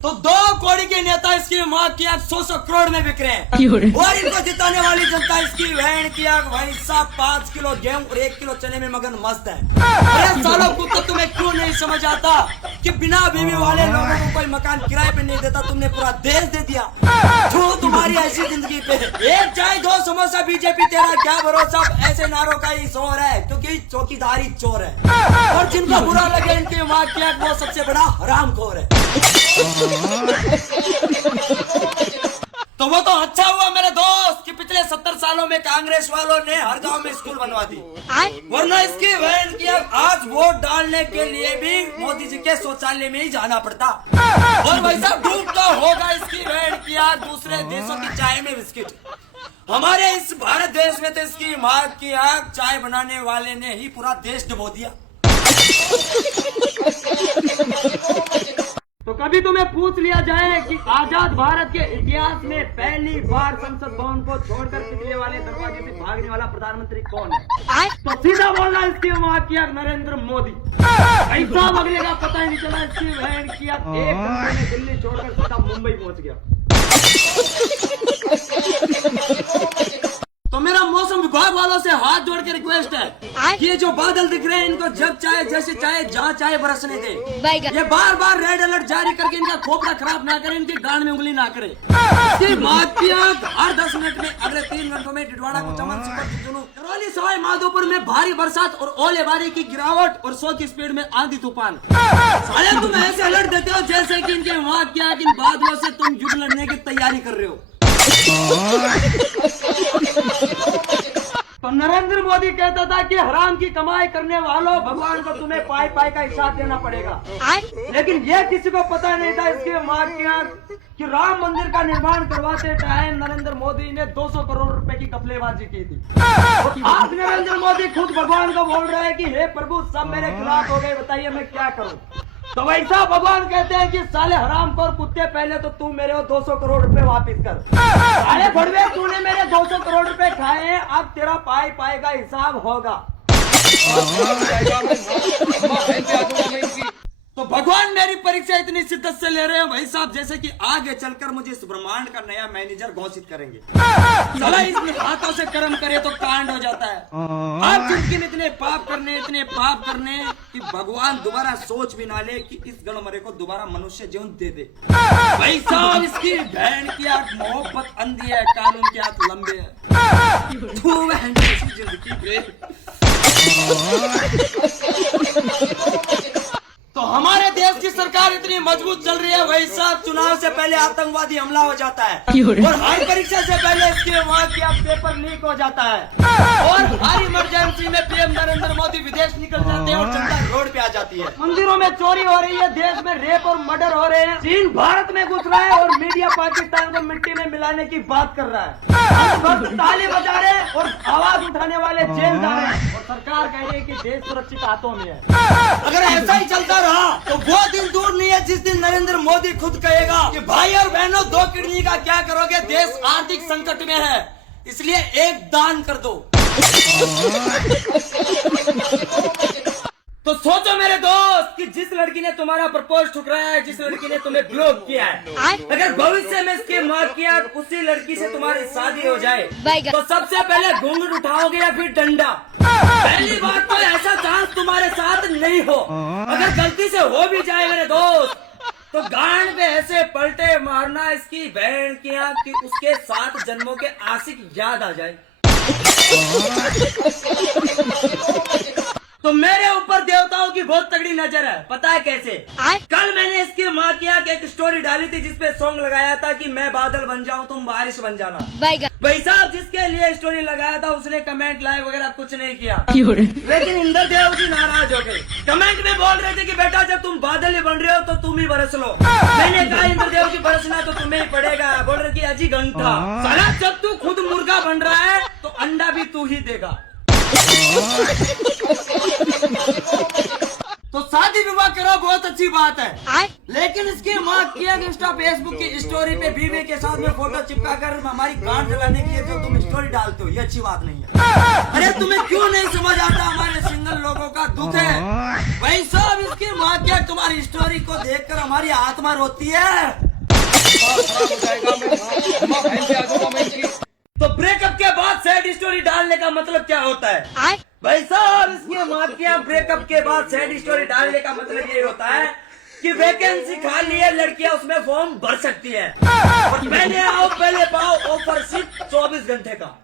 तो 2 कौड़ी के नेता इसकी माँ की आग 100 करोड़ में बिक रहे हैं और इनको जिताने वाली जनता इसकी बहन की आग भाई साहब 5 किलो गेहूं और 1 किलो चने में मगन मस्त है। अरे सालों को तो तुम्हें क्यों नहीं समझ आता कि बिना बीवी वाले लोगों को कोई मकान किराए पे नहीं देता, तुमने पूरा देश दे दिया। क्यों तुम्हारी ऐसी जिंदगी पे एक चाय 2 समोसा बीजेपी तेरा क्या भरोसा, ऐसे नारों का ही शोर है क्योंकि चौकीदारी चोर है और जिनको बुरा लगे इनकी माँ की आग वो सबसे बड़ा हरामखोर है। तो वो तो अच्छा हुआ मेरे दोस्त कि पिछले 70 सालों में कांग्रेस वालों ने हर गांव में स्कूल बनवा दी, वरना इसकी बहन की आज वोट डालने के लिए भी मोदी जी के शौचालय में ही जाना पड़ता और वैसा डूबता होगा इसकी बहन की आज दूसरे देशों की चाय में बिस्किट। हमारे इस भारत देश में तो इसकी माँ की आग चाय बनाने वाले ने ही पूरा देश डुबो दिया। तो कभी तुम्हें पूछ लिया जाए कि आजाद भारत के इतिहास में पहली बार संसद भवन को छोड़कर पिछले वाले दरवाजे से भागने वाला प्रधानमंत्री कौन है, तो सीधा बोलना इसकी माँ की आग नरेंद्र मोदी। ऐसा अगले का पता ही नहीं चला इसकी बहन की आग 1 घंटे में दिल्ली छोड़कर सीधा मुंबई पहुंच गया। तो मेरा मौसम विभाग वालों से हाथ जोड़ के रिक्वेस्ट है कि ये जो बादल दिख रहे हैं इनको जब चाहे जैसे चाहे जहाँ चाहे बरसने दे, ये बार बार रेड अलर्ट जारी करके इनका खोपड़ा खराब ना करे, इनकी गांड में उंगली ना करे। हर 10 मिनट में अगले 3 घंटों में डिडवाड़ा को चमन करौली सवाई माधोपुर में भारी बरसात और ओलेबारी की गिरावट और 100 की स्पीड में आंधी तूफान। साले तुम ऐसे अलर्ट देते हो जैसे कि इनके वहाँ क्या इन बादलों से तुम युद्ध लड़ने की तैयारी कर रहे हो। तो नरेंद्र मोदी कहता था कि हराम की कमाई करने वालों भगवान को तुम्हें पाई पाई का हिसाब देना पड़ेगा, लेकिन ये किसी को पता नहीं था इसके माँ की आंख कि राम मंदिर का निर्माण करवाते टाइम नरेंद्र मोदी ने 200 करोड़ रुपए की घपलेबाजी की थी। आज नरेंद्र मोदी खुद भगवान को बोल रहा है कि हे प्रभु सब मेरे खिलाफ हो गए, बताइए मैं क्या करूं। तो वैसा भगवान कहते हैं कि साले हराम खोर कुत्ते, पहले तो तू मेरे 200 करोड़ रुपए वापिस कर। साले भड़वे तूने मेरे 200 करोड़ रुपए खाए हैं, अब तेरा पाई पाई का हिसाब होगा। तो भगवान मेरी परीक्षा इतनी शिद्दत से ले रहे हैं भाई साहब जैसे कि आगे चलकर मुझे इस ब्रह्मांड का नया मैनेजर घोषित करेंगे। चला इसमें हाथों से कर्म करे तो कांड हो जाता है। आप जिंदगी में इतने पाप करने कि भगवान दोबारा सोच भी ना ले कि इस गणमरे को दोबारा मनुष्य जीवन दे दे। भाई साहब इसकी बहन की आंख मोहब्बत अंधी है, कानून के हाथ लंबे है। जिंदगी तो हमारे देश की सरकार इतनी मजबूत चल रही है भाई साहब, चुनाव से पहले आतंकवादी हमला हो जाता है और हर परीक्षा से पहले इसके वहाँ की पेपर लीक हो जाता है और हर इमरजेंसी में पीएम नरेंद्र मोदी विदेश निकल जाते हैं और जनता रोड पे आ जाती है। मंदिरों में चोरी हो रही है, देश में रेप और मर्डर हो रहे हैं, चीन भारत में घुस रहा है और मीडिया पाकिस्तान को मिट्टी में मिलाने की बात कर रहा है। ताली बजा रहे हैं और आवाज उठाने वाले जेल जा रहे हैं और सरकार कह रही है कि देश सुरक्षित हाथों में है। अगर ऐसा ही चलता तो वो दिन दूर नहीं है जिस दिन नरेंद्र मोदी खुद कहेगा कि भाई और बहनों 2 किडनी का क्या करोगे, देश आर्थिक संकट में है, इसलिए एक दान कर दो। तो सोचो मेरे दोस्त कि जिस लड़की ने तुम्हारा प्रपोज ठुकराया है, जिस लड़की ने तुम्हें ब्लॉक किया है, अगर भविष्य में इसकी माँ की आंख उसी लड़की से तुम्हारी शादी हो जाए तो सबसे पहले घूंघट उठाओगे या फिर डंडा? पहली बात तो ऐसा चांस तुम्हारे साथ नहीं हो, अगर गलती से हो भी जाए मेरे दोस्त तो गांड पे ऐसे पलटे मारना इसकी बहन की आंख की उसके 7 जन्मों के आशिक याद आ जाए। तो मेरे ऊपर देवताओं की बहुत तगड़ी नजर है, पता है कैसे? कल मैंने इसकी माँ की आंख एक स्टोरी डाली थी जिसपे सॉन्ग लगाया था कि मैं बादल बन जाऊं तुम बारिश बन जाना। भाई साहब जिसके लिए स्टोरी लगाया था उसने कमेंट लाइक वगैरह कुछ नहीं किया, लेकिन इंद्रदेव जी नाराज हो गए। कमेंट में बोल रहे थे कि बेटा जब तुम बादल ही बन रहे हो तो तुम ही बरस लो। मैंने कहा इंद्रदेव जी बरसना तो तुम्हें ही पड़ेगा। बोल रहे की अजी घंटा साला जब तू खुद मुर्गा बन रहा है तो अंडा भी तू ही देगा। तो शादी विवाह करो, बहुत अच्छी बात है, लेकिन इसकी माँ की इंस्टा फेसबुक की स्टोरी पे बीवी के साथ में फोटो चिपका कर हमारी गांड जलाने के लिए जो तुम स्टोरी डालते हो, ये अच्छी बात नहीं है। अरे तुम्हें क्यों नहीं समझ आता हमारे सिंगल लोगों का दुख है? भाई साहब, इसकी माँ क्या तुम्हारी स्टोरी को देखकर हमारी आत्मा रोती है। तो ब्रेकअप के बाद सैड स्टोरी डालने का मतलब क्या होता है? भाई साहब, इसकी माँ क्या ब्रेकअप के बाद सैड स्टोरी डालने का मतलब ये होता है कि वैकेंसी खाली है, लड़कियां उसमें फॉर्म भर सकती है, और पहले आओ पहले पाओ ऑफर सिर्फ 24 घंटे का।